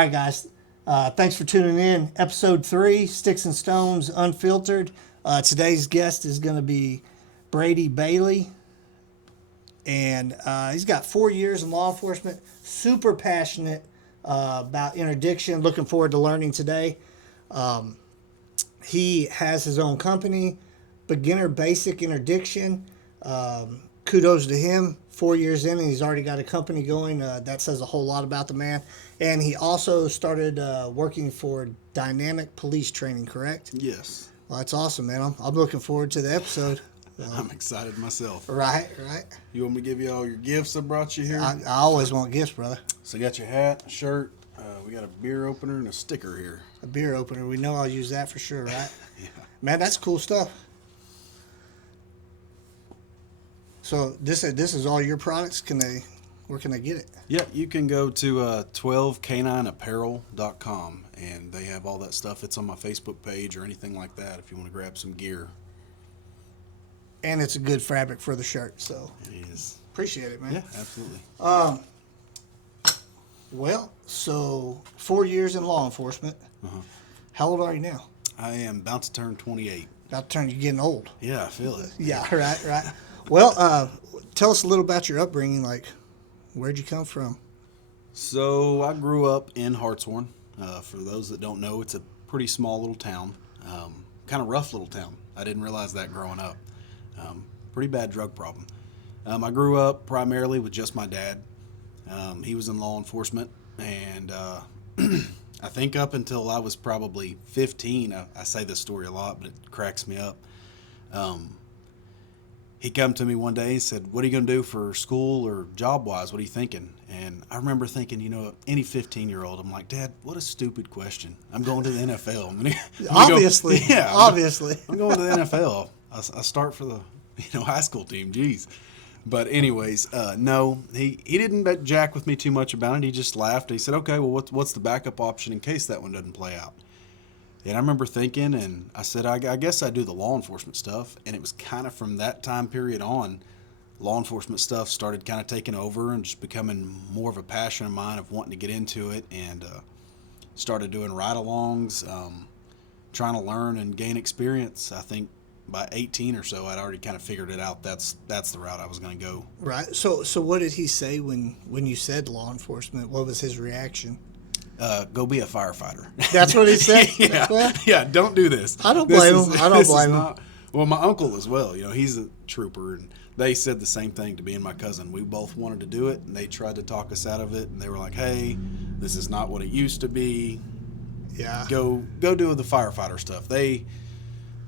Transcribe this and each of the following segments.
right, guys. Thanks for tuning in. Episode 3, Sticks and Stones Unfiltered. Today's guest is going to be Brady Bailey. And he's got 4 years in law enforcement. Super passionate about interdiction. Looking forward to learning today. He has his own company, Beginner Basic Interdiction. Kudos to him. 4 years in, and he's already got a company going. That says a whole lot about the man. And he also started working for Dynamic Police Training, correct? Yes. Well, that's awesome, man. I'm looking forward to the episode. I'm excited myself. Right. You want me to give you all your gifts I brought you here? I always want gifts, brother. So you got your hat, shirt. We got a beer opener and a sticker here. A beer opener. We know I'll use that for sure, right? Yeah. Man, that's cool stuff. So this is all your products? Where can they get it? Yeah, you can go to 12canineapparel.com and they have all that stuff. It's on my Facebook page or anything like that if you want to grab some gear. And it's a good fabric for the shirt, so It is. appreciate it, man. Yeah, absolutely. Well, so 4 years in law enforcement. Uh-huh. How old are you now? I am about to turn 28. About to turn, you're getting old. Yeah, I feel it. Yeah, right. Well, tell us a little about your upbringing. Like, where'd you come from? So I grew up in Hartshorn. For those that don't know, it's a pretty small little town, kind of rough little town. I didn't realize that growing up. Pretty bad drug problem. I grew up primarily with just my dad. He was in law enforcement, and I think up until I was probably 15, I say this story a lot, but it cracks me up. He come to me one day and said, "What are you going to do for school or job-wise? What are you thinking?" And I remember thinking, any 15-year-old, I'm like, "Dad, what a stupid question. I'm going to the NFL." Obviously. I'm going to the NFL. I start for the high school team. Jeez. But anyways, no, he didn't jack with me too much about it. He just laughed. He said, "Okay, well, what's the backup option in case that one doesn't play out?" And I remember thinking, and I said, I guess I do the law enforcement stuff. And it was kind of from that time period on, law enforcement stuff started kind of taking over and just becoming more of a passion of mine of wanting to get into it, and started doing ride-alongs, trying to learn and gain experience. I think by 18 or so, I'd already kind of figured it out. That's the route I was going to go. Right. So what did he say when you said law enforcement? What was his reaction? Go be a firefighter. That's what he said? Yeah. Well, Yeah, don't do this. I don't blame him. I don't blame him. Well, my uncle as well. He's a trooper, and they said the same thing to me and my cousin. We both wanted to do it, and they tried to talk us out of it, and they were like, "Hey, this is not what it used to be. Yeah. Go do the firefighter stuff.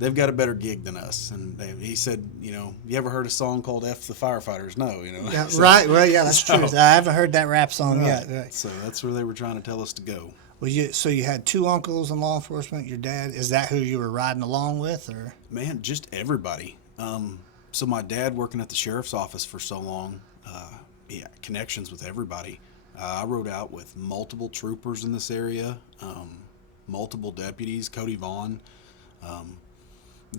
They've got a better gig than us." And he said, "You ever heard a song called F the Firefighters?" No, Yeah, So, right. Well, yeah, that's true. I haven't heard that rap song yet. Right. So that's where they were trying to tell us to go. Well, so you had two uncles in law enforcement. Your dad, is that who you were riding along with, or? Man, just everybody. So my dad working at the sheriff's office for so long, connections with everybody. I rode out with multiple troopers in this area, multiple deputies, Cody Vaughn,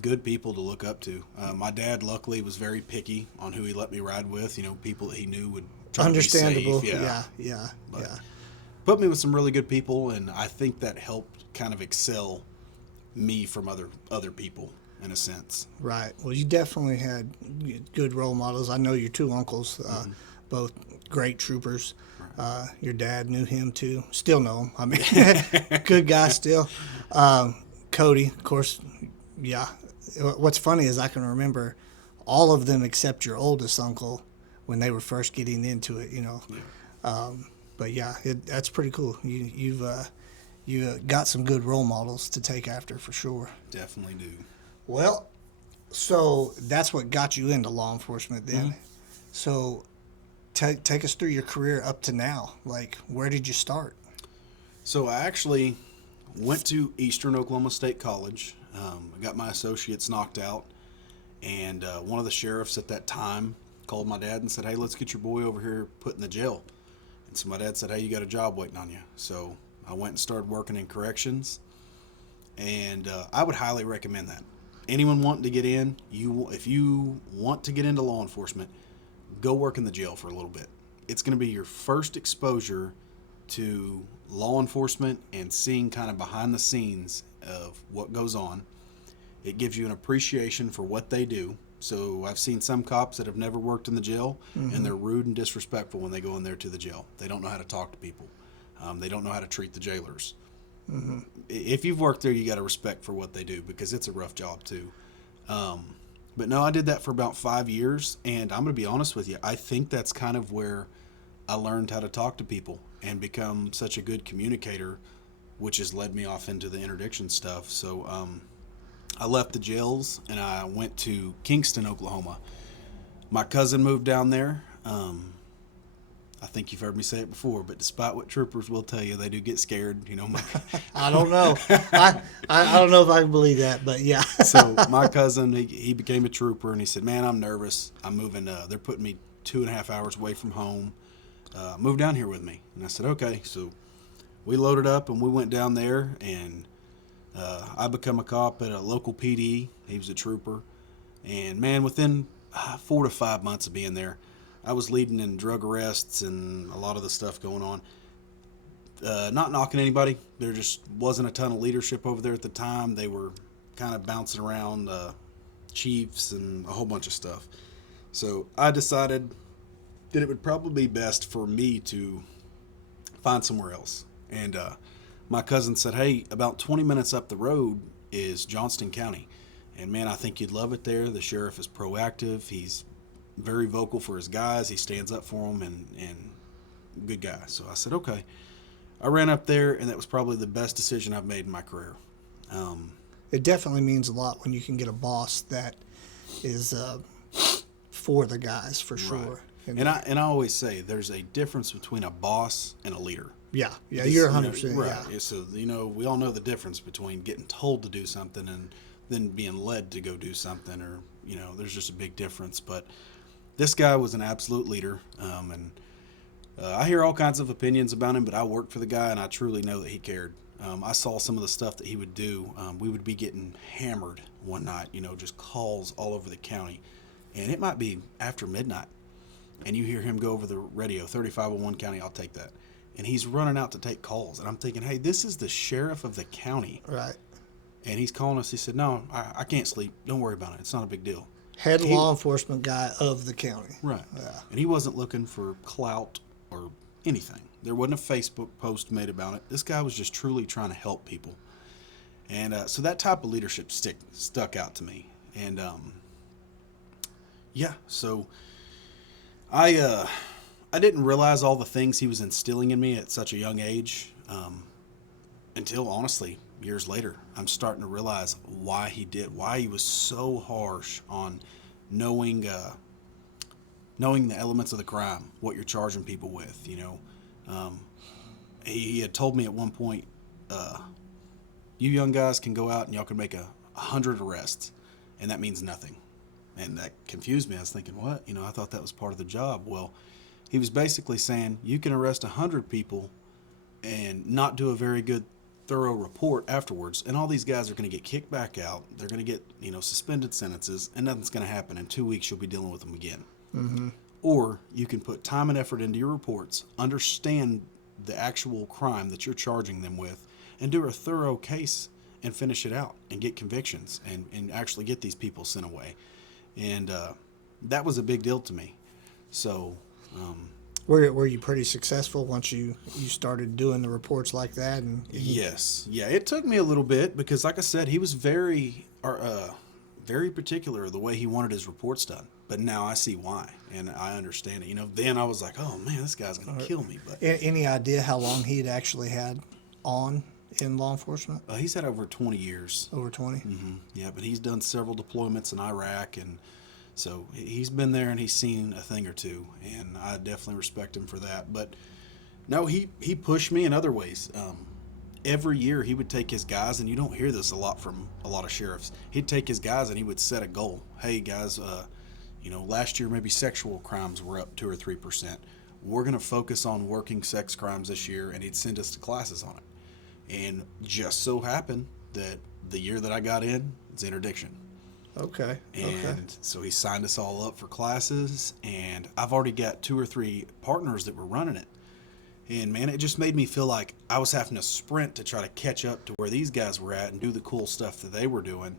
good people to look up to. My dad, luckily, was very picky on who he let me ride with. People that he knew would try Understandable. to be safe. Yeah. Put me with some really good people, and I think that helped kind of excel me from other people in a sense. Right. Well, you definitely had good role models. I know your two uncles, both great troopers. Right. Your dad knew him too. Still know him. I mean, good guy still. Cody, of course. Yeah. What's funny is I can remember all of them except your oldest uncle when they were first getting into it. Yeah. But yeah, that's pretty cool. You got some good role models to take after for sure. Definitely do. Well, so that's what got you into law enforcement then. Mm-hmm. So take us through your career up to now. Like, where did you start? So I actually went to Eastern Oklahoma State College. I got my associates knocked out, and one of the sheriffs at that time called my dad and said, "Hey, let's get your boy over here put in the jail." And so my dad said, "Hey, you got a job waiting on you." So I went and started working in corrections, and I would highly recommend that. Anyone wanting to get in, if you want to get into law enforcement, go work in the jail for a little bit. It's going to be your first exposure to law enforcement and seeing kind of behind the scenes of what goes on. It gives you an appreciation for what they do. So I've seen some cops that have never worked in the jail, and they're rude and disrespectful when they go in there to the jail. They don't know how to talk to people. They don't know how to treat the jailers. If you've worked there, you got to respect for what they do, because it's a rough job too. But no, I did that for about 5 years, and I'm going to be honest with you. I think that's kind of where I learned how to talk to people and become such a good communicator, which has led me off into the interdiction stuff. So I left the jails and I went to Kingston, Oklahoma. My cousin moved down there. I think you've heard me say it before, but despite what troopers will tell you, they do get scared. You know, I don't know. I don't know if I can believe that, but yeah. So my cousin, he became a trooper, and he said, "Man, I'm nervous. I'm moving. They're putting me 2.5 hours away from home. Move down here with me." And I said, "Okay." So we loaded up and we went down there, and I become a cop at a local PD. He was a trooper, and man, within 4 to 5 months of being there, I was leading in drug arrests and a lot of the stuff going on. Not knocking anybody. There just wasn't a ton of leadership over there at the time. They were kind of bouncing around chiefs and a whole bunch of stuff. So I decided that it would probably be best for me to find somewhere else. And my cousin said, "Hey, about 20 minutes up the road is Johnston County. And man, I think you'd love it there. The sheriff is proactive. He's very vocal for his guys. He stands up for them, and good guy." So I said, okay. I ran up there, and that was probably the best decision I've made in my career. It definitely means a lot when you can get a boss that is for the guys, for sure. Right. And I always say there's a difference between a boss and a leader. Yeah, you're 100%. Right. Yeah. So, we all know the difference between getting told to do something and then being led to go do something, or, there's just a big difference. But this guy was an absolute leader, and I hear all kinds of opinions about him, but I worked for the guy, and I truly know that he cared. I saw some of the stuff that he would do. We would be getting hammered one night, just calls all over the county, and it might be after midnight, and you hear him go over the radio, 3501 county, I'll take that. And he's running out to take calls, and I'm thinking, hey, this is the sheriff of the county. Right. And he's calling us. He said, "No, I can't sleep. Don't worry about it. It's not a big deal." Head law enforcement guy of the county. Right. Yeah. And he wasn't looking for clout or anything. There wasn't a Facebook post made about it. This guy was just truly trying to help people. And so that type of leadership stuck out to me. And so I didn't realize all the things he was instilling in me at such a young age until, honestly, years later. I'm starting to realize why he was so harsh on knowing the elements of the crime, what you're charging people with. He had told me at one point, "You young guys can go out and y'all can make 100 arrests, and that means nothing." And that confused me. I was thinking, what? I thought that was part of the job. Well, he was basically saying you can arrest 100 people and not do a very good, thorough report afterwards, and all these guys are going to get kicked back out. They're going to get suspended sentences, and nothing's going to happen. In 2 weeks, you'll be dealing with them again. Mm-hmm. Or you can put time and effort into your reports, understand the actual crime that you're charging them with, and do a thorough case and finish it out and get convictions and actually get these people sent away. And that was a big deal to me. So Were you pretty successful once you started doing the reports like that? Yes. Yeah, it took me a little bit because, like I said, he was very particular of the way he wanted his reports done. But now I see why, and I understand it. Then I was like, oh, man, this guy's going to kill me. But any idea how long he had actually had on in law enforcement? He's had over 20 years. Over 20? Mm-hmm. Yeah, but he's done several deployments in Iraq, and so he's been there and he's seen a thing or two, and I definitely respect him for that. But no, he pushed me in other ways. Every year he would take his guys, and you don't hear this a lot from a lot of sheriffs. He'd take his guys and he would set a goal. Hey, guys, last year maybe sexual crimes were up 2 or 3%. We're going to focus on working sex crimes this year, and he'd send us to classes on it. And just so happened that the year that I got in, it's interdiction. Okay. And so he signed us all up for classes, and I've already got 2 or 3 partners that were running it. And man, it just made me feel like I was having to sprint to try to catch up to where these guys were at and do the cool stuff that they were doing.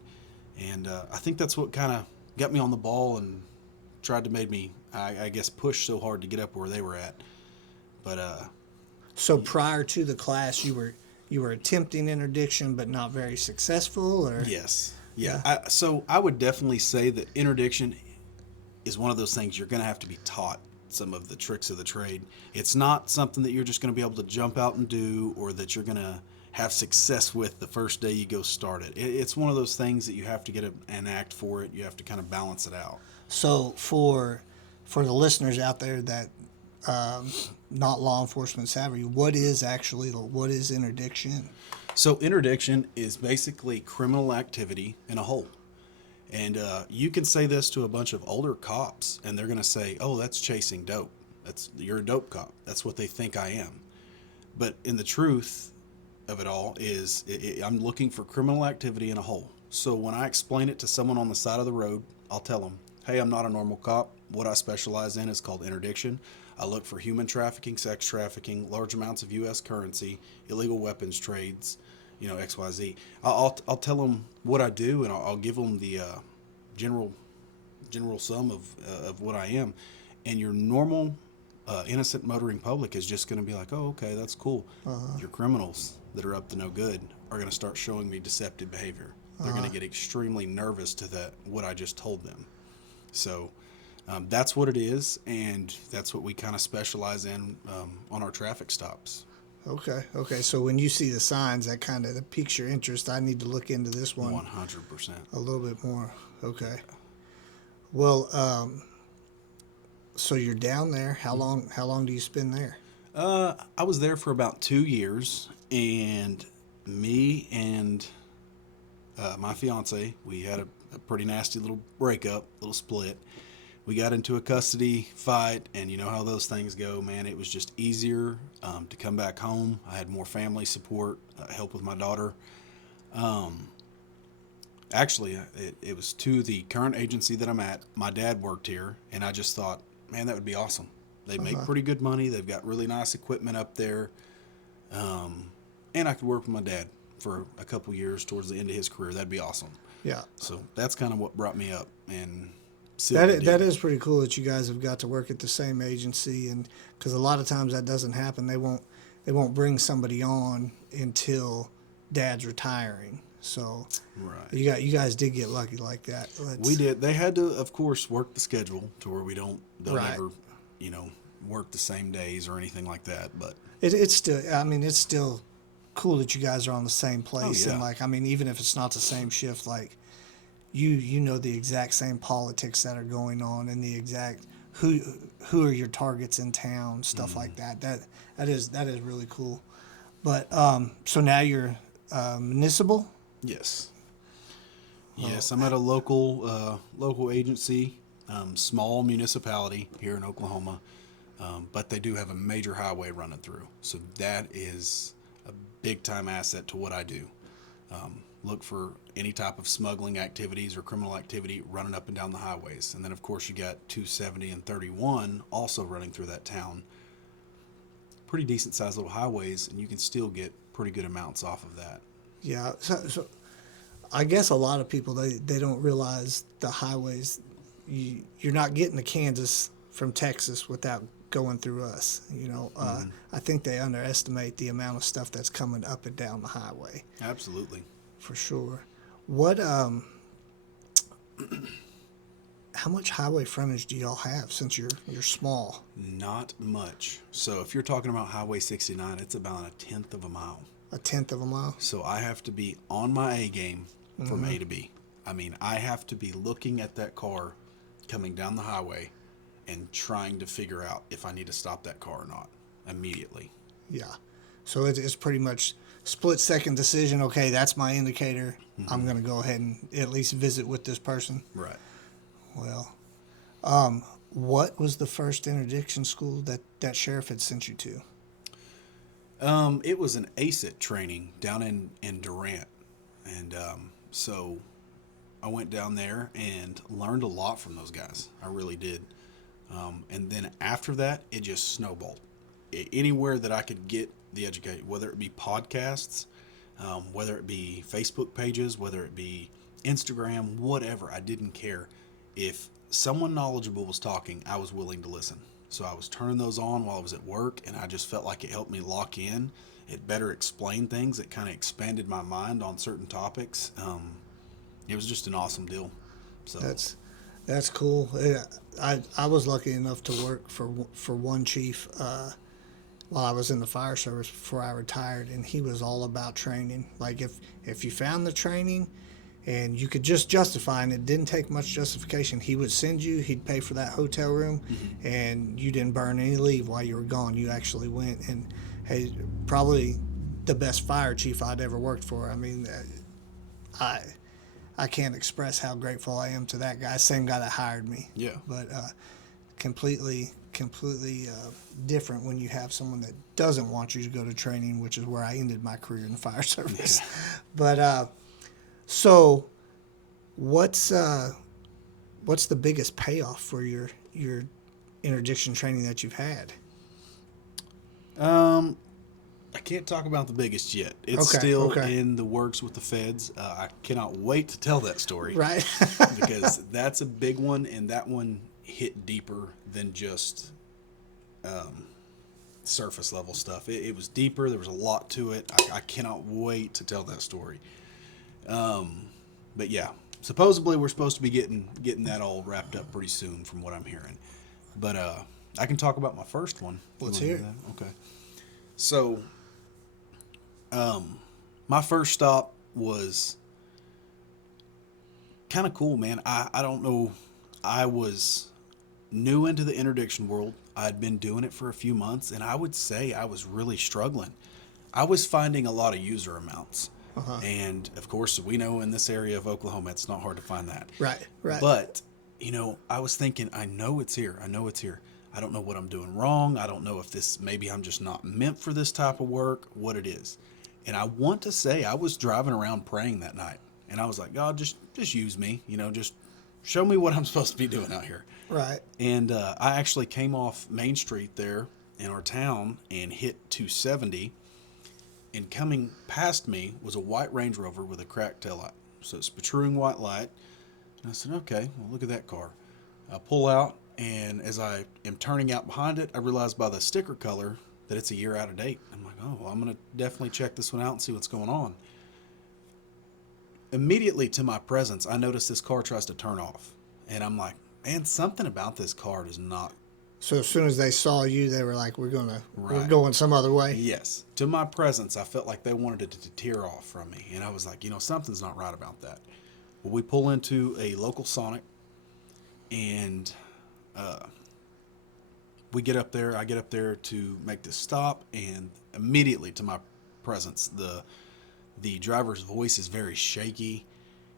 And I think that's what kind of got me on the ball and tried to make me, I guess, push so hard to get up where they were at. But So prior to the class, you were attempting interdiction, but not very successful, or yes, yeah. So I would definitely say that interdiction is one of those things you're going to have to be taught some of the tricks of the trade. It's not something that you're just going to be able to jump out and do, or that you're going to have success with the first day you go start it. It's one of those things that you have to get an act for it. You have to kind of balance it out. So for the listeners out there that not law enforcement savvy, what is interdiction? So interdiction is basically criminal activity in a whole. And you can say this to a bunch of older cops, and they're going to say, "Oh, that's chasing dope. You're a dope cop. That's what they think I am." But in the truth of it all is, I'm looking for criminal activity in a whole. So when I explain it to someone on the side of the road, I'll tell them, "Hey, I'm not a normal cop. What I specialize in is called interdiction. I look for human trafficking, sex trafficking, large amounts of U.S. currency, illegal weapons trades." XYZ. I'll tell them what I do, and I'll give them the general sum of what I am, and your normal innocent motoring public is just going to be like, "Oh, okay, that's cool." Your criminals that are up to no good are going to start showing me deceptive behavior. They're going to get extremely nervous to what I just told them. So that's what it is, and that's what we kind of specialize in on our traffic stops. Okay. So when you see the signs, that kind of piques your interest. I need to look into this one 100%. a little bit more. Okay. Well, so you're down there. How long do you spend there? I was there for about 2 years, and me and my fiance, we had a pretty nasty little breakup, little split. We got into a custody fight, and you know how those things go, man. It was just easier to come back home. I had more family support, help with my daughter. Actually, it was to the current agency that I'm at. My dad worked here, and I just thought, man, that would be awesome. They make pretty good money. They've got really nice equipment up there. And I could work with my dad for a couple years towards the end of his career. That'd be awesome. Yeah. So that's kind of what brought me up. And that is pretty cool that you guys have got to work at the same agency, and because a lot of times that doesn't happen. They won't bring somebody on until dad's retiring. So right. You guys did get lucky like that. We did. They had to, of course, work the schedule to where don't right. ever, work the same days or anything like that. But it's still cool that you guys are on the same place. Oh, yeah. And even if it's not the same shift, like you know the exact same politics that are going on, and the exact who are your targets in town, stuff like that. That is really cool. But so now you're municipal. Yes. Yes, I'm at a local agency, small municipality here in Oklahoma, but they do have a major highway running through. So that is a big time asset to what I do. Look for any type of smuggling activities or criminal activity running up and down the highways. And then, of course, you got 270 and 31 also running through that town. Pretty decent sized little highways, and you can still get pretty good amounts off of that. Yeah, so I guess a lot of people they don't realize the highways. You're not getting to Kansas from Texas without going through us. I think they underestimate the amount of stuff that's coming up and down the highway. Absolutely, for sure. What how much highway frontage do y'all have since you're small? Not much. So if you're talking about Highway 69, it's about 1/10 of a mile. 1/10 of a mile? So I have to be on my A game from A to B. I mean, I have to be looking at that car coming down the highway and trying to figure out if I need to stop that car or not immediately. Yeah. So it's pretty much split-second decision. Okay, that's my indicator. I'm going to go ahead and at least visit with this person. Right. Well, what was the first interdiction school that sheriff had sent you to? It was an ACIT training down in Durant. And so I went down there and learned a lot from those guys. I really did. And then after that, it just snowballed. anywhere that I could get the education, whether it be podcasts, whether it be Facebook pages, whether it be Instagram, whatever. I didn't care. If someone knowledgeable was talking, I was willing to listen. So I was turning those on while I was at work, and I just felt like it helped me lock in. It better explained things. It kind of expanded my mind on certain topics. It was just an awesome deal. So That's cool. Yeah, I was lucky enough to work for one chief while I was in the fire service before I retired, and he was all about training. Like if you found the training and you could just justify, and it didn't take much justification, he would send you. He'd pay for that hotel room, and you didn't burn any leave while you were gone. You actually went, and hey, probably the best fire chief I'd ever worked for. I mean, I can't express how grateful I am to that guy. Same guy that hired me. Yeah. But completely different when you have someone that doesn't want you to go to training, which is where I ended my career in the fire service. Yeah. But so what's the biggest payoff for your interdiction training that you've had? I can't talk about the biggest yet. It's still in the works with the feds. I cannot wait to tell that story. Right. Because that's a big one, and that one hit deeper than just surface level stuff. It was deeper. There was a lot to it. I cannot wait to tell that story. But yeah, supposedly we're supposed to be getting that all wrapped up pretty soon, from what I'm hearing. But I can talk about my first one. Let's hear it. Okay. So, my first stop was kind of cool, man. I don't know. I was new into the interdiction world. I'd been doing it for a few months, and I would say I was really struggling. I was finding a lot of user amounts. And of course, we know in this area of Oklahoma, it's not hard to find that. Right. But, I was thinking, I know it's here. I don't know what I'm doing wrong. I don't know if maybe I'm just not meant for this type of work, what it is. And I want to say I was driving around praying that night. And I was like, God, just use me, just show me what I'm supposed to be doing out here. Right. And I actually came off Main Street there in our town and hit 270. And coming past me was a white Range Rover with a cracked taillight. So it's protruding white light. And I said, okay, well, look at that car. I pull out. And as I am turning out behind it, I realize by the sticker color that it's a year out of date. I'm like, oh, well, I'm going to definitely check this one out and see what's going on. Immediately to my presence, I notice this car tries to turn off. And I'm like, man, something about this car does not. So as soon as they saw you, they were like, we're going some other way. Yes. To my presence, I felt like they wanted it to tear off from me. And I was like, something's not right about that. Well, we pull into a local Sonic, and we get up there. I get up there to make this stop, and immediately to my presence, the driver's voice is very shaky.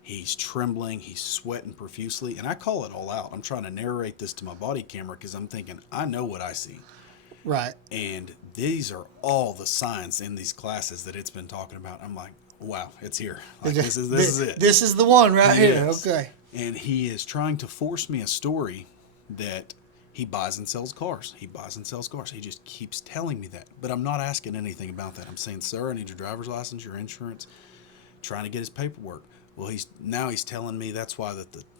He's trembling. He's sweating profusely, and I call it all out. I'm trying to narrate this to my body camera because I'm thinking, I know what I see. Right. And these are all the signs in these classes that it's been talking about. I'm like, wow, it's here. Like, this is it. This is the one right here. Okay. And he is trying to force me a story that he buys and sells cars. He just keeps telling me that. But I'm not asking anything about that. I'm saying, sir, I need your driver's license, your insurance, trying to get his paperwork. Well, he's telling me that's why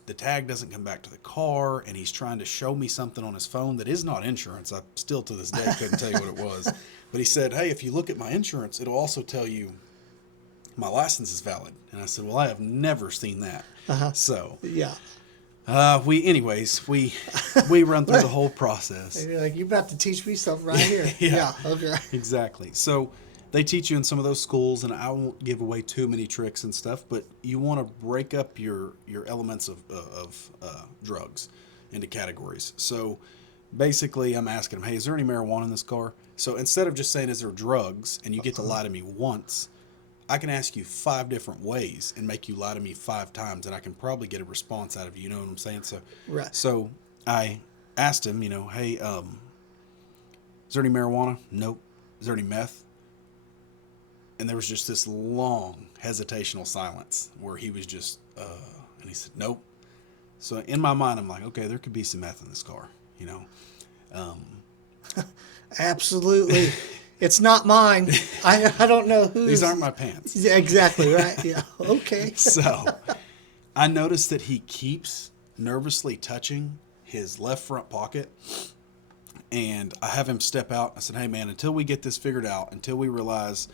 the tag doesn't come back to the car, and he's trying to show me something on his phone that is not insurance. I still to this day couldn't tell you what it was. But he said, hey, if you look at my insurance, it'll also tell you my license is valid. And I said, well, I have never seen that. So yeah. We run through the whole process. And you're like, you're about to teach me something right here. Yeah. Okay. Exactly. So they teach you in some of those schools, and I won't give away too many tricks and stuff, but you want to break up your elements of drugs into categories. So basically I'm asking them, hey, is there any marijuana in this car? So instead of just saying, is there drugs, and you get to lie to me once, I can ask you 5 different ways and make you lie to me 5 times, and I can probably get a response out of you. You know what I'm saying? So, right. So I asked him, hey, is there any marijuana? Nope. Is there any meth? And there was just this long hesitational silence where he was just, and he said, nope. So in my mind, I'm like, okay, there could be some meth in this car, Absolutely. It's not mine. I don't know whose. These aren't my pants. Yeah, exactly, right? Yeah. Okay. So I noticed that he keeps nervously touching his left front pocket. And I have him step out. I said, hey, man, until we get this figured out, until we realize,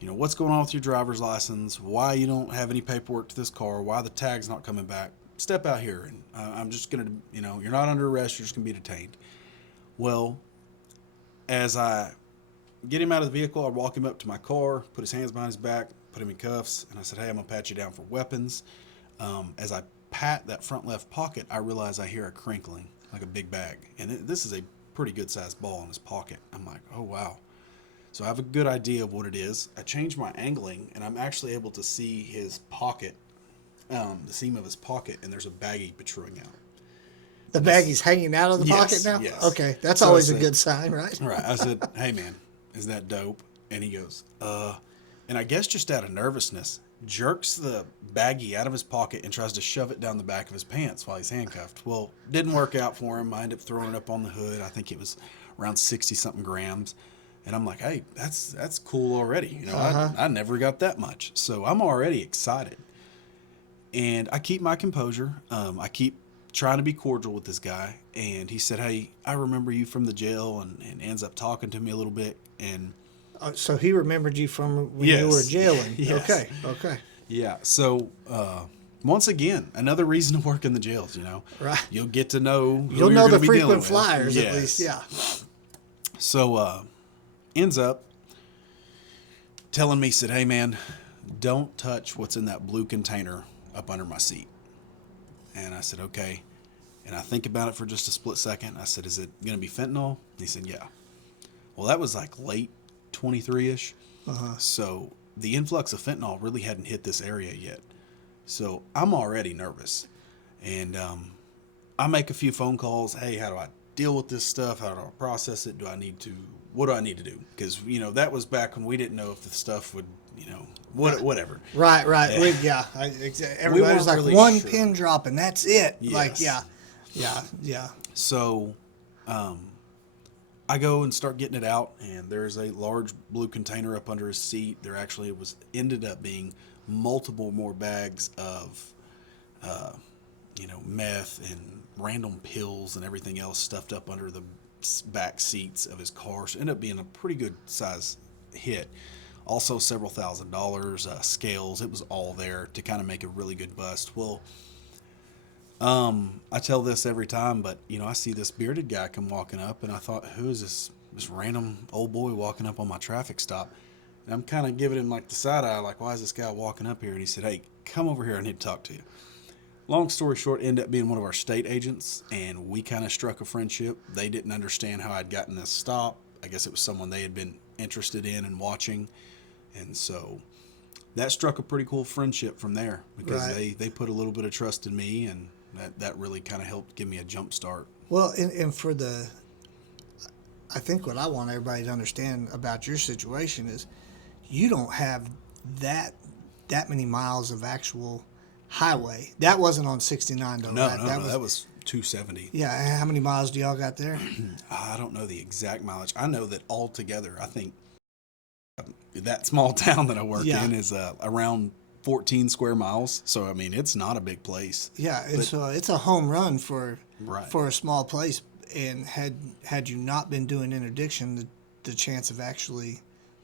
what's going on with your driver's license, why you don't have any paperwork to this car, why the tag's not coming back, step out here. And I'm just going to, you're not under arrest. You're just going to be detained. Well, as I get him out of the vehicle, I walk him up to my car, put his hands behind his back, put him in cuffs, and I said, hey, I'm going to pat you down for weapons. As I pat that front left pocket, I realize I hear a crinkling, like a big bag. And this is a pretty good sized ball in his pocket. I'm like, oh, wow. So I have a good idea of what it is. I change my angling, and I'm actually able to see his pocket, the seam of his pocket, and there's a baggie protruding out. The baggie's hanging out of the pocket now? Yes. Okay, that's So always I a said, good sign, right? Right. I said, hey, man, isn't that dope? And he goes, and I guess just out of nervousness, jerks the baggie out of his pocket and tries to shove it down the back of his pants while he's handcuffed. Well, didn't work out for him. I ended up throwing it up on the hood. I think it was around 60-something grams. And I'm like, hey, that's cool already. I never got that much. So I'm already excited. And I keep my composure. I keep trying to be cordial with this guy. And he said, hey, I remember you from the jail, and ends up talking to me a little bit. And So he remembered you from when you were jailing. Yes. Okay. Yeah. So once again, another reason to work in the jails. Right. You'll get to know. Who You'll you're know the gonna be dealing frequent with. flyers Yes. at least, yeah. So ends up telling me, said, hey man, don't touch what's in that blue container up under my seat. And I said, okay. And I think about it for just a split second. I said, is it going to be fentanyl? And he said, yeah. Well, that was like late 23-ish. So the influx of fentanyl really hadn't hit this area yet. So I'm already nervous. And I make a few phone calls. Hey, how do I deal with this stuff? How do I process it? What do I need to do? Because, that was back when we didn't know if the stuff would, whatever. Right. Yeah. Everybody was like really one sure. pin drop and that's it. Yes. Like, yeah. So I go and start getting it out, and there's a large blue container up under his seat. There actually ended up being multiple more bags of, meth and random pills and everything else stuffed up under the back seats of his car. So it ended up being a pretty good size hit. Also several $1,000s, scales. It was all there to kind of make a really good bust. Well, I tell this every time, but I see this bearded guy come walking up, and I thought, who is this random old boy walking up on my traffic stop? And I'm kind of giving him like the side eye, like, why is this guy walking up here? And he said, hey, come over here, I need to talk to you. Long story short, ended up being one of our state agents, and we kind of struck a friendship. They didn't understand how I'd gotten this stop. I guess it was someone they had been interested in and watching. And so that struck a pretty cool friendship from there, because they put a little bit of trust in me, and that really kind of helped give me a jump start. Well, and I think what I want everybody to understand about your situation is you don't have that many miles of actual highway. That wasn't on 69 though, No, right? that was 270. Yeah, how many miles do y'all got there? I don't know the exact mileage. I know that altogether, I think that small town that I work in is around 14 square miles. So, I mean, it's not a big place. Yeah, and so it's a home run for Right. a small place. And had you not been doing interdiction, the chance of actually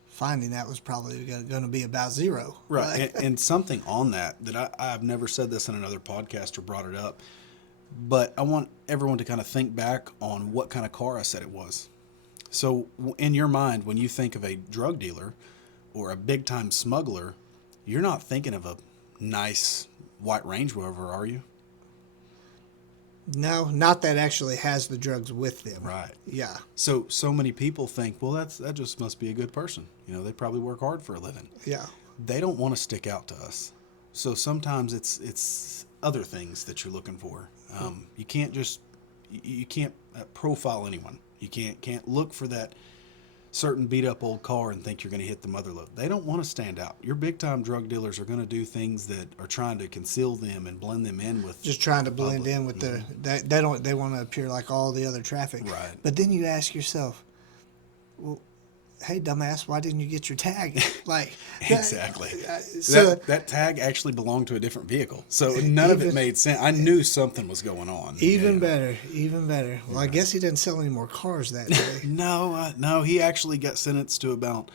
finding that was probably going to be about zero. Right. And something on that I've never said this in another podcast or brought it up, but I want everyone to kind of think back on what kind of car I said it was. So in your mind, when you think of a drug dealer or a big time smuggler, you're not thinking of a nice white Range Rover, are you? No, not that actually has the drugs with them. Right. Yeah. So many people think, well, that just must be a good person. They probably work hard for a living. Yeah. They don't want to stick out to us. So sometimes it's other things that you're looking for. You can't profile anyone. You can't look for that certain beat up old car and think you're going to hit the mother lode. They don't want to stand out. Your big time drug dealers are going to do things that are trying to conceal them and blend them in with just trying to blend in with they want to appear like all the other traffic. Right. But then you ask yourself, well, hey, dumbass, why didn't you get your tag? Like exactly. So that tag actually belonged to a different vehicle, so none of it made sense. I knew something was going on. Even better. Well, I guess he didn't sell any more cars that day. No, he actually got sentenced to about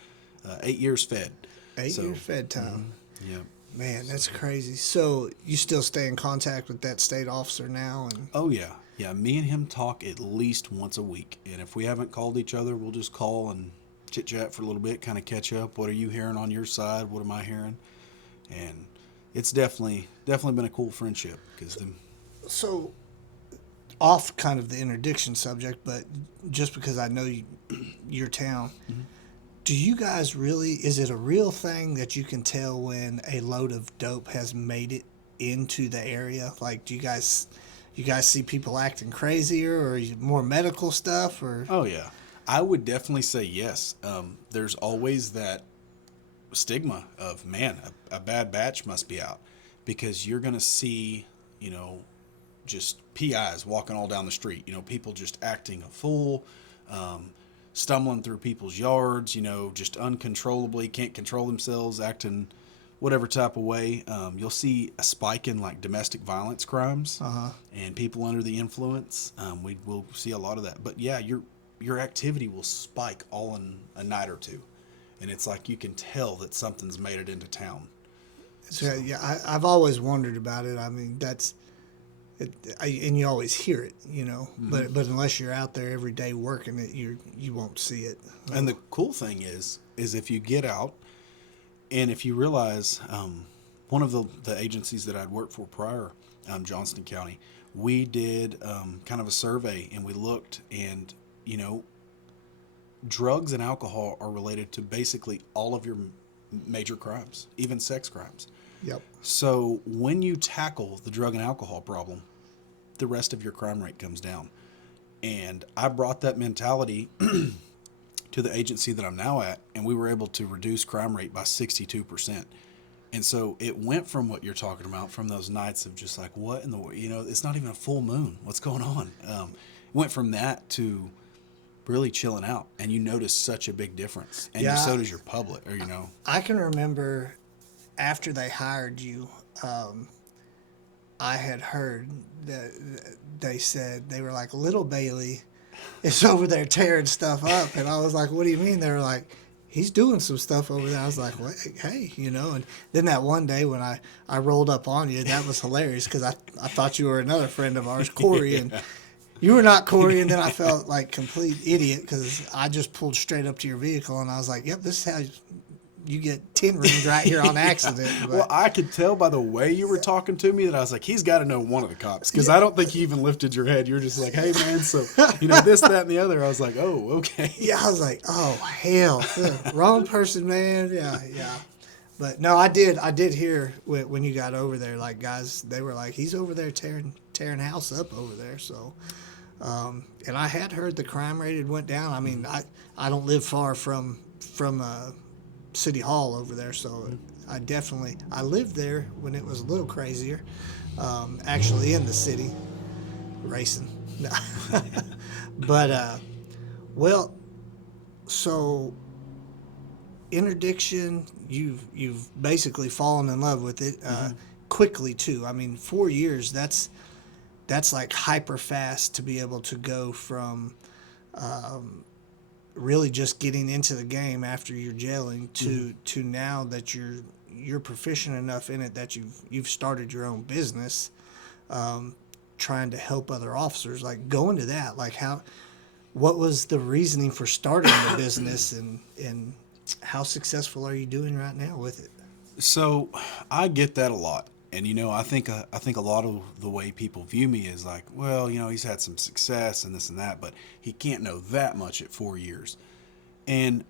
8 years fed. 8 year fed time. Yeah. Man, that's crazy. So you still stay in contact with that state officer now? And Oh yeah. Me and him talk at least once a week, and if we haven't called each other, we'll just call and chit chat for a little bit, kind of catch up. What are you hearing on your side? What am I hearing? And it's definitely been a cool friendship because so off kind of the interdiction subject, but just because I know your town, do you guys really? Is it a real thing that you can tell when a load of dope has made it into the area? Like, do you guys see people acting crazier, or more medical stuff, or? Oh yeah, I would definitely say yes. There's always that stigma of, man, a bad batch must be out, because you're going to see, just PIs walking all down the street, people just acting a fool, stumbling through people's yards, just uncontrollably, can't control themselves, acting whatever type of way. You'll see a spike in like domestic violence crimes and people under the influence. We will see a lot of that. But yeah, your activity will spike all in a night or two, and it's like you can tell that something's made it into town. So, yeah, I've always wondered about it. I mean, and you always hear it, but unless you're out there every day working it, you won't see it. And the cool thing is if you get out, and if you realize, one of the agencies that I'd worked for prior, Johnston County, we did kind of a survey, and we looked, and drugs and alcohol are related to basically all of your major crimes, even sex crimes. Yep. So when you tackle the drug and alcohol problem, the rest of your crime rate comes down. And I brought that mentality to the agency that I'm now at, and we were able to reduce crime rate by 62%. And so it went from what you're talking about, from those nights of just like, what in the world, it's not even a full moon. What's going on? Went from that to really chilling out, and you notice such a big difference. And so does your public, I can remember after they hired you, I had heard that they said, they were like, little Bailey is over there tearing stuff up. And I was like, what do you mean? They were like, he's doing some stuff over there. I was like, well, hey, and then that one day when I rolled up on you, that was hilarious, because I thought you were another friend of ours, Corey, and you were not Corey. And then I felt like complete idiot because I just pulled straight up to your vehicle, and I was like, yep, this is how you get 10 rings right here on accident. But, well, I could tell by the way you were talking to me that I was like, he's got to know one of the cops, because I don't think you even lifted your head. You're just like, hey, man, so, this, that, and the other. I was like, oh, okay. Yeah, I was like, oh, hell. Wrong person, man. Yeah. But, no, I did hear when you got over there, like, guys, they were like, he's over there tearing house up over there. So, and I had heard the crime rate had went down. I mean, I don't live far from City Hall over there, so I lived there when it was a little crazier, actually in the city, racing. But well, so interdiction, you've basically fallen in love with it quickly too. I mean, 4 years, that's like hyper fast to be able to go from really just getting into the game after your jailing to now that you're proficient enough in it that you've started your own business, trying to help other officers. Like, go into that, like, what was the reasoning for starting the business, and how successful are you doing right now with it? So I get that a lot. And, I think a lot of the way people view me is like, well, he's had some success and this and that, but he can't know that much at 4 years. And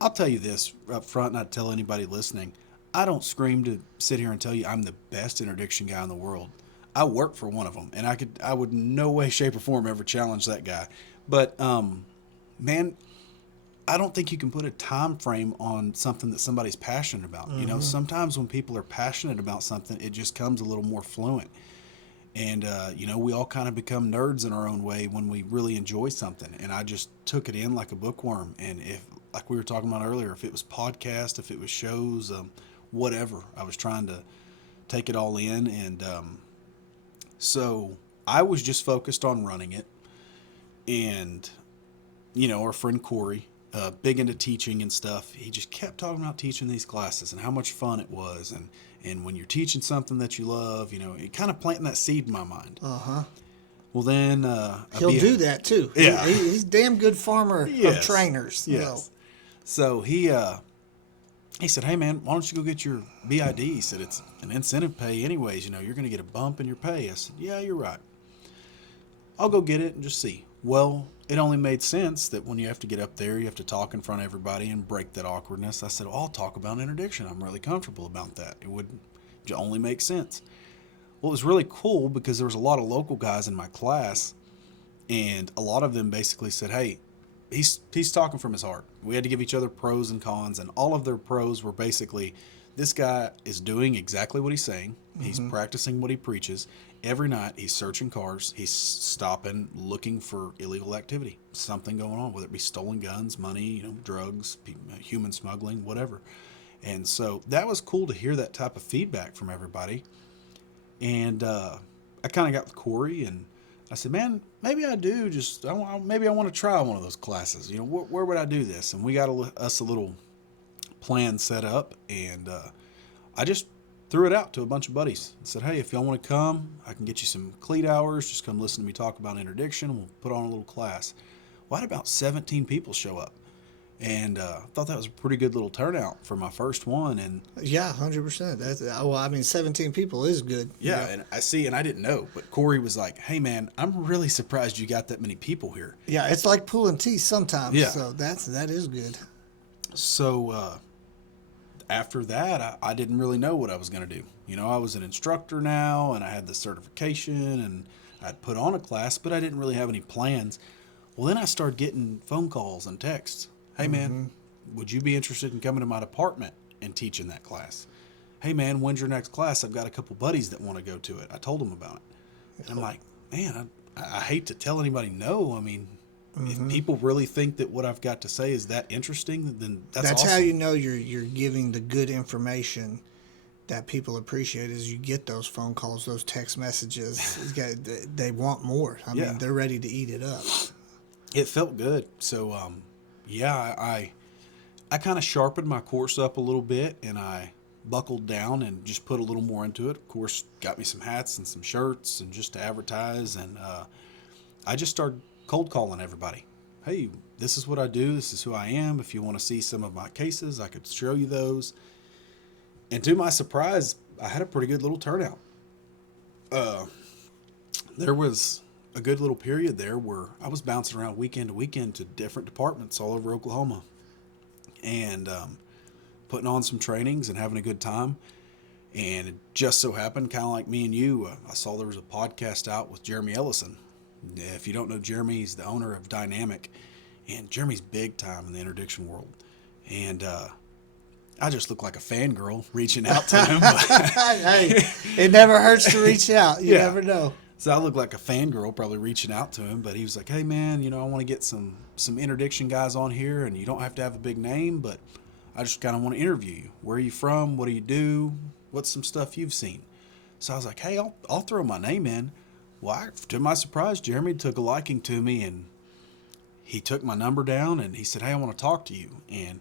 I'll tell you this up front, and I'd tell anybody listening, I don't scream to sit here and tell you I'm the best interdiction guy in the world. I work for one of them, and I would in no way, shape, or form ever challenge that guy. But, man, I don't think you can put a time frame on something that somebody's passionate about. You know, sometimes when people are passionate about something, it just comes a little more fluent. And, you know, we all kind of become nerds in our own way when we really enjoy something. And I just took it in like a bookworm. And if, like we were talking about earlier, if it was podcast, if it was shows, whatever, I was trying to take it all in. And so I was just focused on running it. And, you know, our friend Corey, big into teaching and stuff, he just kept talking about teaching these classes and how much fun it was. And when you're teaching something that you love, you know, it kind of planting that seed in my mind. Uh-huh. Well, then... He'll do that, too. Yeah. He's a damn good farmer Yes. of trainers. Yes. You know. So he said, hey, man, why don't you go get your BID? He said, it's an incentive pay anyways. You know, you're going to get a bump in your pay. I said, yeah, you're right. I'll go get it and just see. Well, it only made sense that when you have to get up there, you have to talk in front of everybody and break that awkwardness. I said, well, I'll talk about interdiction. I'm really comfortable about that. It would only make sense. Well, it was really cool because there was a lot of local guys in my class, and a lot of them basically said, hey, he's talking from his heart. We had to give each other pros and cons, and all of their pros were basically, this guy is doing exactly what he's saying. He's practicing what he preaches. Every night he's searching cars. He's stopping, looking for illegal activity, something going on, whether it be stolen guns, money, you know, drugs, human smuggling, whatever. And so that was cool to hear that type of feedback from everybody. And I kind of got with Corey, and I said, man, maybe I do maybe I want to try one of those classes. You know, where would I do this? And we got us a little plan set up, and I just threw it out to a bunch of buddies and said, hey, if y'all want to come, I can get you some cleat hours. Just come listen to me talk about interdiction. We'll put on a little class. Well, I had about 17 people show up. And I thought that was a pretty good little turnout for my first one. And yeah, 100%. That's, well, I mean, 17 people is good. yeah, and I didn't know, but Corey was like, hey, man, I'm really surprised you got that many people here. Yeah, it's like pulling teeth sometimes. Yeah. So that is good. So after that, I didn't really know what I was going to do. You know, I was an instructor now, and I had the certification, and I'd put on a class, but I didn't really have any plans. Well, then I started getting phone calls and texts. Hey, man, would you be interested in coming to my department and teaching that class? Hey, man, when's your next class? I've got a couple buddies that want to go to it. I told them about it. And I'm like, man, I hate to tell anybody no. I mean, if people really think that what I've got to say is that interesting, then that's awesome. How you know you're giving the good information that people appreciate is you get those phone calls, those text messages. They want more. I mean, they're ready to eat it up. It felt good. So, I kind of sharpened my course up a little bit, and I buckled down and just put a little more into it. Of course, got me some hats and some shirts and just to advertise. And I just started cold calling everybody. Hey, this is what I do. This is who I am. If you want to see some of my cases, I could show you those. And to my surprise, I had a pretty good little turnout. There was a good little period there where I was bouncing around weekend to weekend to different departments all over Oklahoma, and putting on some trainings and having a good time. And it just so happened, kind of like me and you, I saw there was a podcast out with Jeremy Ellison. If you don't know Jeremy, he's the owner of Dynamic, and Jeremy's big time in the interdiction world. And I just look like a fangirl reaching out to him. Hey, it never hurts to reach out. You never know. So I look like a fangirl probably reaching out to him, but he was like, hey, man, I want to get some interdiction guys on here, and you don't have to have a big name, but I just kind of want to interview you. Where are you from? What do you do? What's some stuff you've seen? So I was like, hey, I'll throw my name in. Well, to my surprise, Jeremy took a liking to me, and he took my number down, and he said, hey, I want to talk to you. And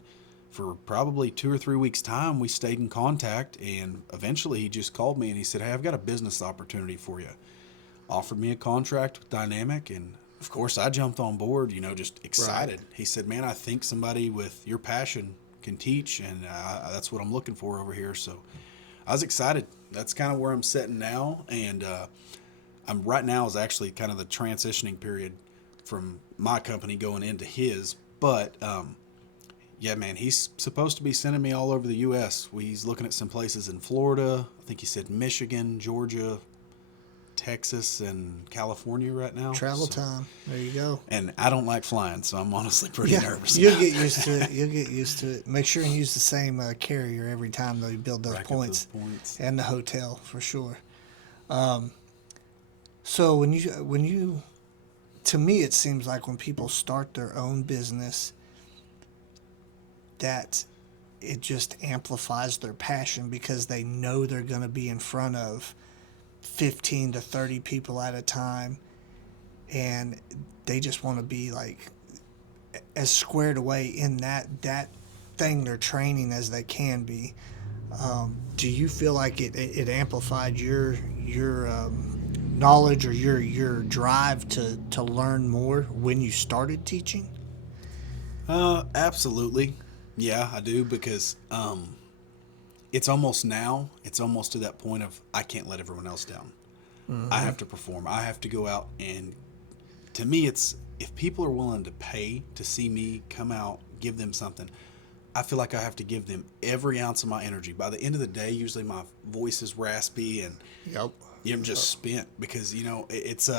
for probably 2 or 3 weeks' time, we stayed in contact, and eventually he just called me, and he said, hey, I've got a business opportunity for you. Offered me a contract with Dynamic, and of course I jumped on board, just excited. Right. He said, man, I think somebody with your passion can teach, and that's what I'm looking for over here. So I was excited. That's kind of where I'm sitting now, and I'm right now is actually kind of the transitioning period from my company going into his. But yeah, man, he's supposed to be sending me all over the U.S. He's looking at some places in Florida. I think he said Michigan, Georgia, Texas and California right now. Travel time. There you go. And I don't like flying, so I'm honestly pretty nervous. You'll about get used to it. You'll get used to it. Make sure and use the same carrier every time, though. You build those Rack up points. those points. And the hotel for sure. So when you, to me, it seems like when people start their own business, that it just amplifies their passion because they know they're going to be in front of 15 to 30 people at a time, and they just want to be like as squared away in that thing they're training as they can be. Do you feel like it amplified your knowledge or your drive to learn more when you started teaching? Absolutely. Yeah, I do, because it's almost to that point of I can't let everyone else down. Mm-hmm. I have to perform. I have to go out, and to me, it's if people are willing to pay to see me come out, give them something, I feel like I have to give them every ounce of my energy. By the end of the day, usually my voice is raspy and I'm just spent because, it's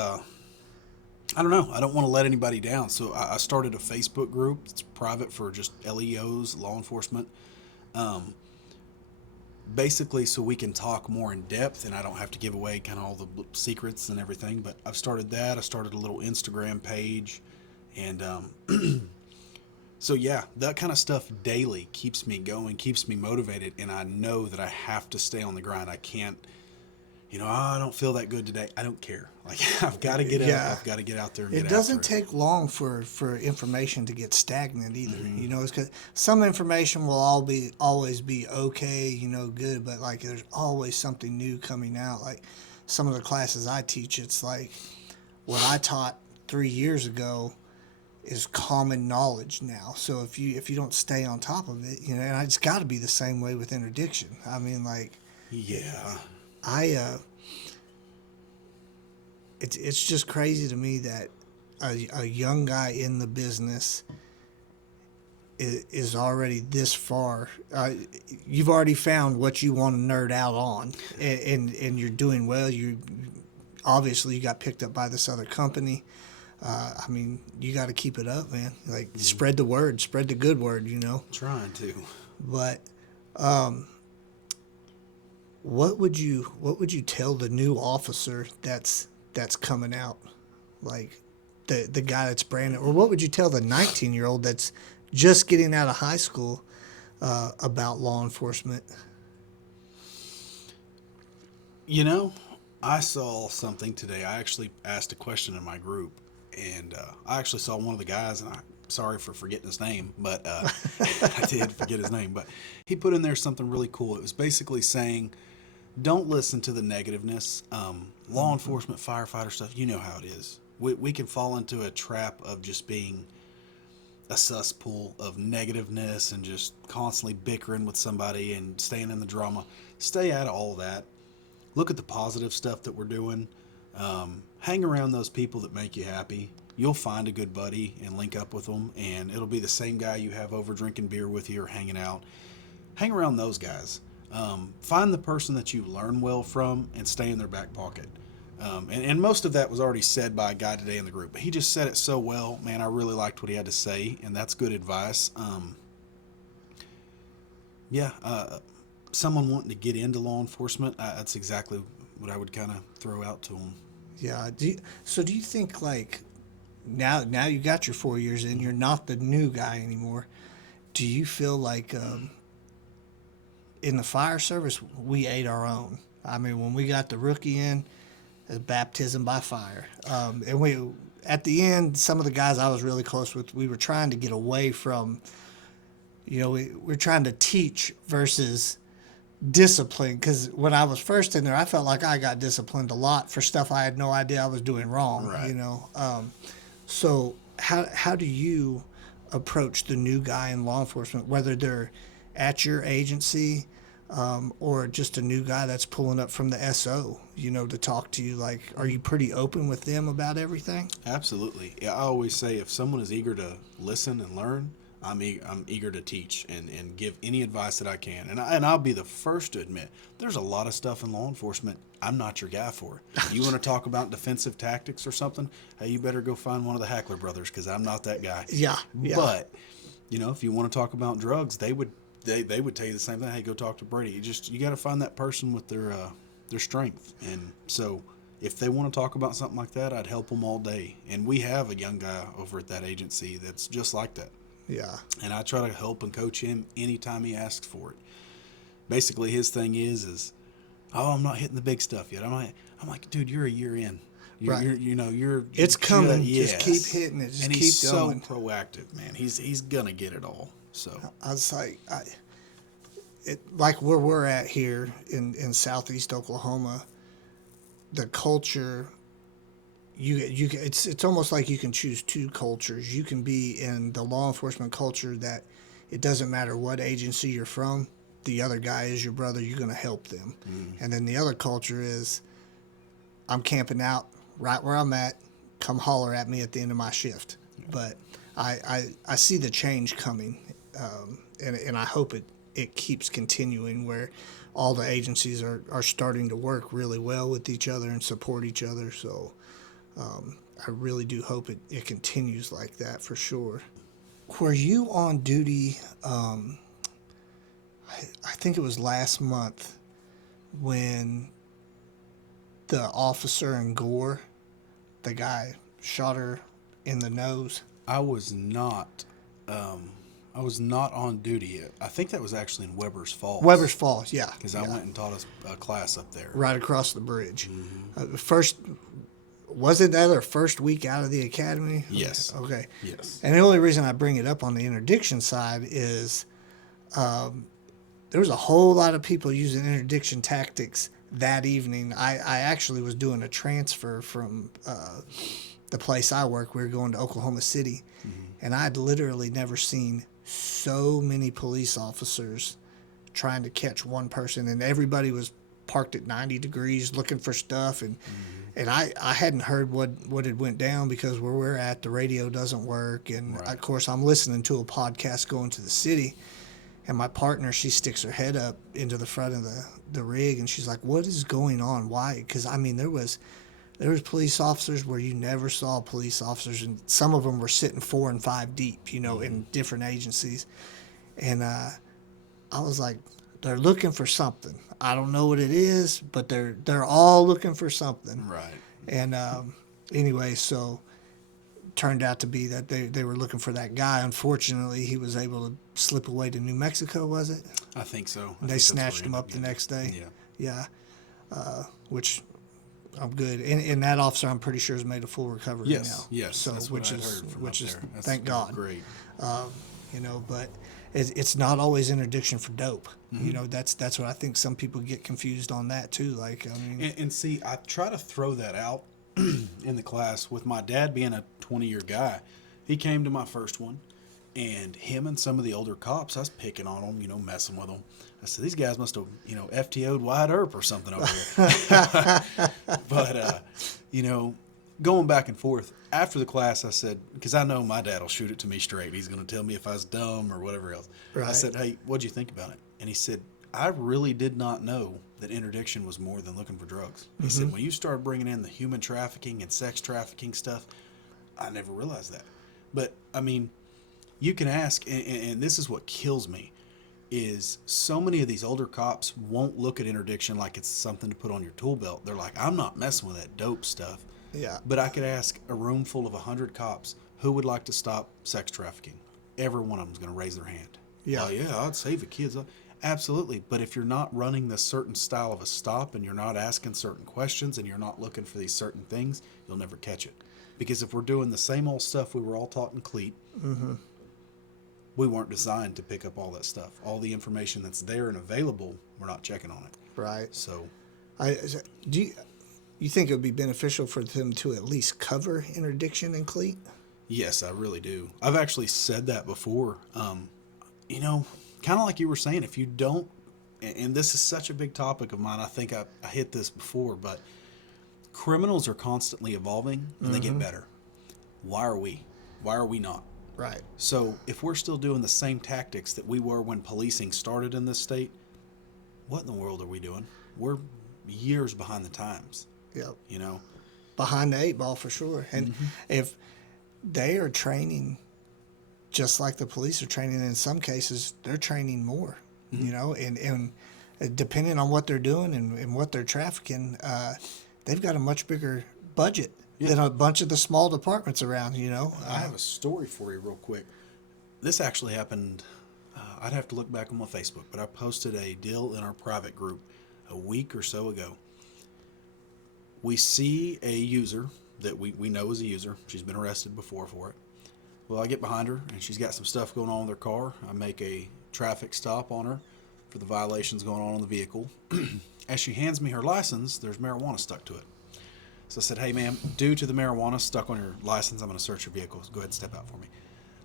I don't know. I don't want to let anybody down. So I started a Facebook group. It's private for just LEOs, law enforcement. Basically so we can talk more in depth and I don't have to give away kind of all the secrets and everything. But I've started that. I started a little Instagram page. And so, yeah, that kind of stuff daily keeps me going, keeps me motivated. And I know that I have to stay on the grind. I can't, I don't feel that good today. I don't care. Like, I've got to get out. I've got to get out there and get after it. It doesn't take long for information to get stagnant either. Mm-hmm. It's 'cause some information will always be okay, good, but like there's always something new coming out. Like some of the classes I teach, it's like what I taught 3 years ago is common knowledge now. So if you don't stay on top of it, and it's got to be the same way with interdiction. I mean, like, yeah, it's just crazy to me that a young guy in the business is already this far. You've already found what you want to nerd out on, and you're doing well. You obviously got picked up by this other company. I mean, you got to keep it up, man. Like, spread the word, spread the good word, Trying to. But what would you tell the new officer that's coming out, like the guy that's brand new, or what would you tell the 19-year-old that's just getting out of high school about law enforcement? I saw something today. I actually asked a question in my group. And I actually saw one of the guys, and I'm sorry for forgetting his name, but I did forget his name. But he put in there something really cool. It was basically saying, don't listen to the negativeness. Law enforcement, firefighter stuff, you know how it is. We can fall into a trap of just being a cesspool of negativeness and just constantly bickering with somebody and staying in the drama. Stay out of all that. Look at the positive stuff that we're doing. Hang around those people that make you happy. You'll find a good buddy and link up with them, and it'll be the same guy you have over drinking beer with you or hanging out. Hang around those guys. Find the person that you learn well from and stay in their back pocket. And most of that was already said by a guy today in the group, but he just said it so well. Man, I really liked what he had to say, and that's good advice. Someone wanting to get into law enforcement, that's exactly what I would kind of throw out to them. Yeah. Do you think, like, now you got your 4 years in, you're not the new guy anymore. Do you feel like in the fire service we ate our own? I mean, when we got the rookie in, it was baptism by fire. And we at the end, some of the guys I was really close with, we were trying to get away from, we're trying to teach versus discipline, because when I was first in there, I felt like I got disciplined a lot for stuff I had no idea I was doing wrong. Right. So how do you approach the new guy in law enforcement, whether they're at your agency or just a new guy that's pulling up from the SO, to talk to you? Like, are you pretty open with them about everything? Absolutely. Yeah, I always say if someone is eager to listen and learn, I'm eager to teach and give any advice that I can. And I'll be the first to admit, there's a lot of stuff in law enforcement I'm not your guy for. You want to talk about defensive tactics or something? Hey, you better go find one of the Hackler brothers, because I'm not that guy. Yeah. But, if you want to talk about drugs, they would tell you the same thing. Hey, go talk to Brady. You got to find that person with their strength. And so if they want to talk about something like that, I'd help them all day. And we have a young guy over at that agency that's just like that. Yeah. And I try to help and coach him anytime he asks for it. Basically, his thing is, oh, I'm not hitting the big stuff yet. I'm like, dude, you're a year in. It's coming. Yes. Just keep hitting it. Just and keep he's going. so proactive, man. He's gonna get it all. So I was like where we're at here in Southeast Oklahoma, the culture. It's almost like you can choose two cultures. You can be in the law enforcement culture that it doesn't matter what agency you're from, the other guy is your brother, you're going to help them. And then the other culture is, I'm camping out right where I'm at, come holler at me at the end of my shift. But I see the change coming, and I hope it keeps continuing, where all the agencies are starting to work really well with each other and support each other. So I really do hope it continues like that for sure. Were you on duty, I think it was last month, when the officer in Gore, the guy shot her in the nose? I was not on duty. I think that was actually in Weber's Falls. Weber's Falls, yeah. Because I went and taught a class up there. Right across the bridge. Wasn't that our first week out of the academy? Yes. Okay. Yes. And the only reason I bring it up on the interdiction side is there was a whole lot of people using interdiction tactics that evening. I actually was doing a transfer from the place I work. We were going to Oklahoma City, and I'd literally never seen so many police officers trying to catch one person, and everybody was parked at 90 degrees looking for stuff, and I hadn't heard what had went down, because where we're at, the radio doesn't work, and Right. of course I'm listening to a podcast going to the city, and my partner, she sticks her head up into the front of the rig, and she's like, what is going on? Why? Because I mean, there was police officers where you never saw police officers, and some of them were sitting 4 and 5 deep, in different agencies. And I was like, they're looking for something. I don't know what it is, but they're all looking for something. Right. And anyway, so turned out to be that they were looking for that guy. Unfortunately, he was able to slip away to New Mexico, was it? I think so. They snatched him up the next day. Yeah. Which I'm good. And that officer, I'm pretty sure, has made a full recovery now. Yes. So that's which what I is heard from which up is there. That's thank God. Great. But it's not always interdiction for dope. That's what I think some people get confused on that too. Like, I mean, And see, I try to throw that out in the class. With my dad being a 20-year guy, he came to my first one, and him and some of the older cops, I was picking on them, messing with them. I said, these guys must have, FTO'd Wide Earp or something over here. But, going back and forth, after the class, I said, because I know my dad will shoot it to me straight. He's going to tell me if I was dumb or whatever else. Right. I said, hey, what'd you think about it? And he said, I really did not know that interdiction was more than looking for drugs. He said, when you started bringing in the human trafficking and sex trafficking stuff, I never realized that. But, I mean, you can ask, and this is what kills me, is so many of these older cops won't look at interdiction like it's something to put on your tool belt. They're like, I'm not messing with that dope stuff. yeah. But I could ask a room full of 100 cops who would like to stop sex trafficking. Every one of them is going to raise their hand. Yeah. Oh, yeah, I'd save the kids. Absolutely. But if you're not running this certain style of a stop, and you're not asking certain questions, and you're not looking for these certain things, you'll never catch it. Because if we're doing the same old stuff we were all taught in CLEAT, we weren't designed to pick up all that stuff. All the information that's there and available, we're not checking on it. Right. So, Do you think it would be beneficial for them to at least cover interdiction in CLEAT? yes, I really do. I've actually said that before. Kind of like you were saying, if you don't, and this is such a big topic of mine, I think I hit this before, but criminals are constantly evolving and they get better. Why are we? Why are we not? Right. So if we're still doing the same tactics that we were when policing started in this state, what in the world are we doing? We're years behind the times, Yep. you know? Behind the eight ball for sure. And if they are training just like the police are training, in some cases, they're training more, you know, and depending on what they're doing and what they're trafficking, they've got a much bigger budget than a bunch of the small departments around, you know. I have a story for you real quick. This actually happened, I'd have to look back on my Facebook, but I posted a deal in our private group a week or so ago. We see a user that we know is a user. She's been arrested before for it. Well, I get behind her, and she's got some stuff going on with her car. I make a traffic stop on her for the violations going on in the vehicle. As she hands me her license, there's marijuana stuck to it. So I said, hey, ma'am, due to the marijuana stuck on your license, I'm going to search your vehicle. Go ahead and step out for me.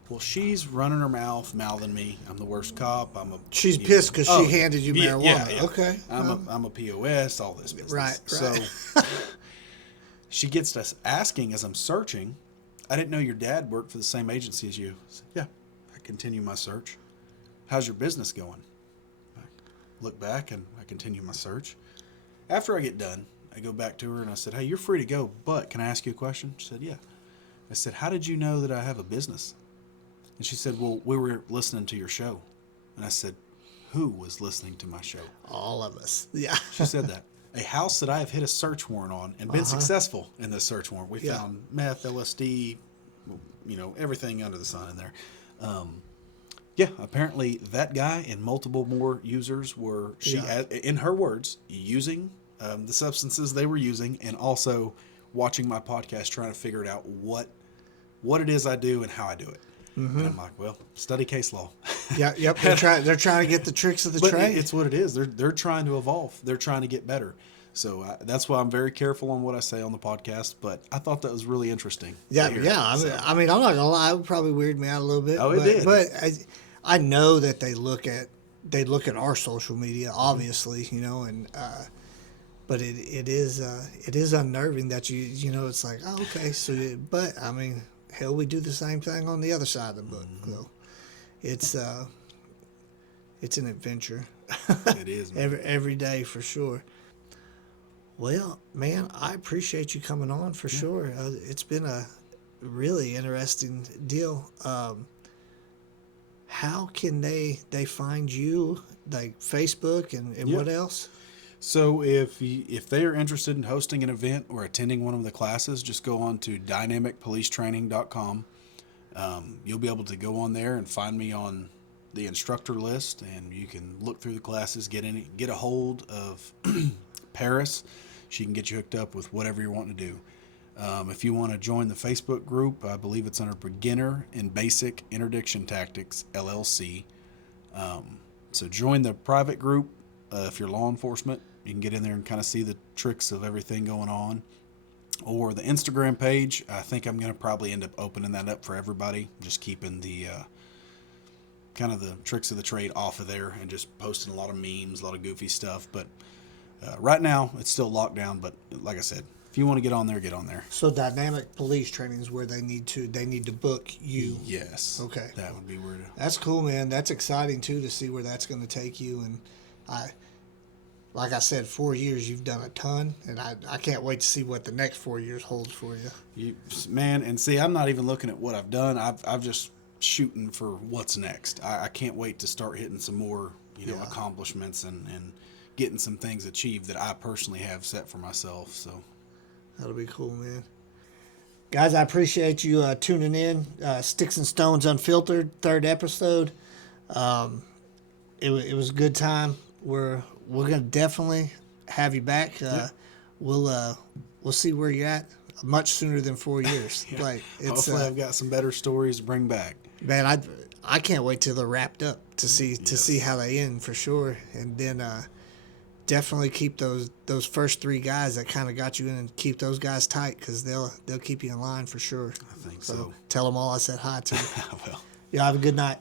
Well, she's running her mouth, mouthing me. I'm the worst cop. She's pissed because she handed you marijuana. Yeah. Okay. I'm a POS, all this business. Right. So she gets us asking as I'm searching, I didn't know your dad worked for the same agency as you. I said, yeah. I continue my search. How's your business going? I look back and I continue my search. After I get done, I go back to her and I said, hey, you're free to go, but can I ask you a question? She said, yeah. I said, how did you know that I have a business? And she said, well, we were listening to your show. And I said, who was listening to my show? All of us. Yeah. She said that. A house that I have hit a search warrant on and been successful in this search warrant. We found meth, LSD, you know, everything under the sun in there. Apparently that guy and multiple more users were, in her words, using the substances they were using, and also watching my podcast, trying to figure it out what it is I do and how I do it. And I'm like, well, study case law. Yep. They're trying to get the tricks of the trade. It's what it is. They're trying to evolve. They're trying to get better. So that's why I'm very careful on what I say on the podcast. But I thought that was really interesting. Yeah. I mean, I'm not gonna lie. It would probably weird me out a little bit. Oh, it did. But I know that they look at our social media, obviously, you know, and but it is unnerving that you know, it's like, oh, okay, so but I mean, hell, we do the same thing on the other side of the book. So it's an adventure. It is, man. every day for sure. Well, man, I appreciate you coming on for sure. It's been a really interesting deal. How can they find you? Like Facebook and what else? So if they are interested in hosting an event or attending one of the classes, just go on to dynamicpolicetraining.com. You'll be able to go on there and find me on the instructor list, and you can look through the classes, get a hold of Paris. She can get you hooked up with whatever you're wanting to do. If you want to join the Facebook group, I believe it's under Beginner and Basic Interdiction Tactics, LLC. So join the private group. If you're law enforcement, you can get in there and kind of see the tricks of everything going on. Or the Instagram page, I think I'm going to probably end up opening that up for everybody, just keeping the kind of the tricks of the trade off of there and just posting a lot of memes, a lot of goofy stuff. But right now, it's still locked down. But like I said, if you want to get on there, get on there. So dynamic police training is where they need to book you. Yes. Okay. That would be weird. That's cool, man. That's exciting too to see where that's going to take you. And like I said, 4 years you've done a ton, and I can't wait to see what the next 4 years holds for you. Man, and see, I'm not even looking at what I've done. I've just shooting for what's next. I can't wait to start hitting some more, accomplishments and getting some things achieved that I personally have set for myself. So that'll be cool, man. Guys, I appreciate you tuning in. Sticks and Stones Unfiltered, 3rd episode. It was a good time. We're gonna definitely have you back. We'll see where you're at much sooner than 4 years. Like hopefully I've got some better stories to bring back. Man, I can't wait till they're wrapped up to see how they end for sure. And then definitely keep those first 3 guys that kind of got you in, and keep those guys tight, because they'll keep you in line for sure. I think so. Tell them all I said hi to. Well. Yeah, have a good night.